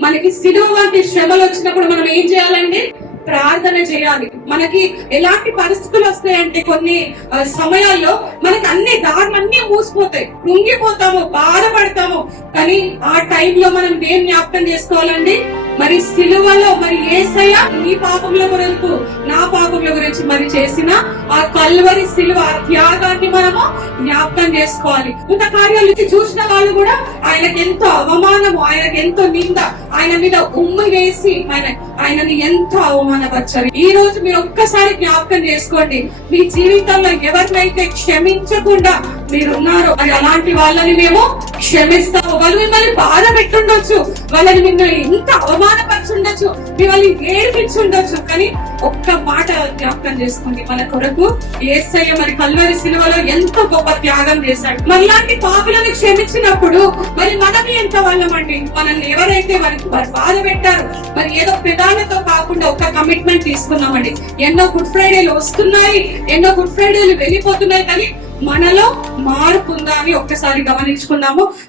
మనకి సిలువ వంటి శ్రమలు వచ్చినప్పుడు మనం ఏం చేయాలండి? ప్రార్థన చేయాలి. మనకి ఎలాంటి పరిస్థితులు వస్తాయంటే కొన్ని సమయాల్లో మనకి అన్ని దారులన్నీ మూసిపోతాయి, కృంగిపోతాము, బాధపడతాము. కానీ ఆ టైంలో మనం ఏం జ్ఞాపకం చేసుకోవాలండి? మరి సిలువలో మరి యేసయ్య నీ పాపముల గురించి నా పాపముల గురించి మరి చేసిన ఆ కల్వరి సిలువ ఆ త్యాగాన్ని మనము జ్ఞాపకం చేసుకోవాలి. ఇంత కార్యాలు చూసిన వాళ్ళు కూడా ఆయనకి ఎంతో అవమానము, ఆయనకి ఎంతో నింద, ఆయన మీద ఉమ్మి వేసి ఆయనని ఎంతో అవమానపరిచారు. ఈ రోజు మీరు ఒక్కసారి జ్ఞాపకం చేసుకోండి, మీ జీవితంలో ఎవరినైతే క్షమించకుండా మీరున్నారో మరి అలాంటి వాళ్ళని మేము క్షమిస్తాము. వాళ్ళు మిమ్మల్ని బాధ పెట్టుండొచ్చు, వాళ్ళని మిమ్మల్ని ఎంత అవమానపరిచుండొచ్చు, మిమ్మల్ని ఏడిపించుండొచ్చు, కానీ ఒక్క మాట జ్ఞాపకం చేసుకోండి, మన కొరకు యేసయ్య మరి కల్వరి సిలువలో ఎంతో గొప్ప త్యాగం చేశాడు. మనలాంటి పాపులను క్షమించినప్పుడు మరి మనం ఎంత వాళ్ళమండి? మనల్ని ఎవరైతే వారికి బాధ పెట్టారు మరి ఏదో పెదాలతో కాకుండా ఒక కమిట్మెంట్ తీసుకున్నామండి. ఎన్నో గుడ్ ఫ్రైడేలు వస్తున్నాయి, ఎన్నో గుడ్ ఫ్రైడేలు వెళ్ళిపోతున్నాయి, కానీ మనలో మార్పు ఉందా అని ఒక్కసారి గమనించుకున్నాము.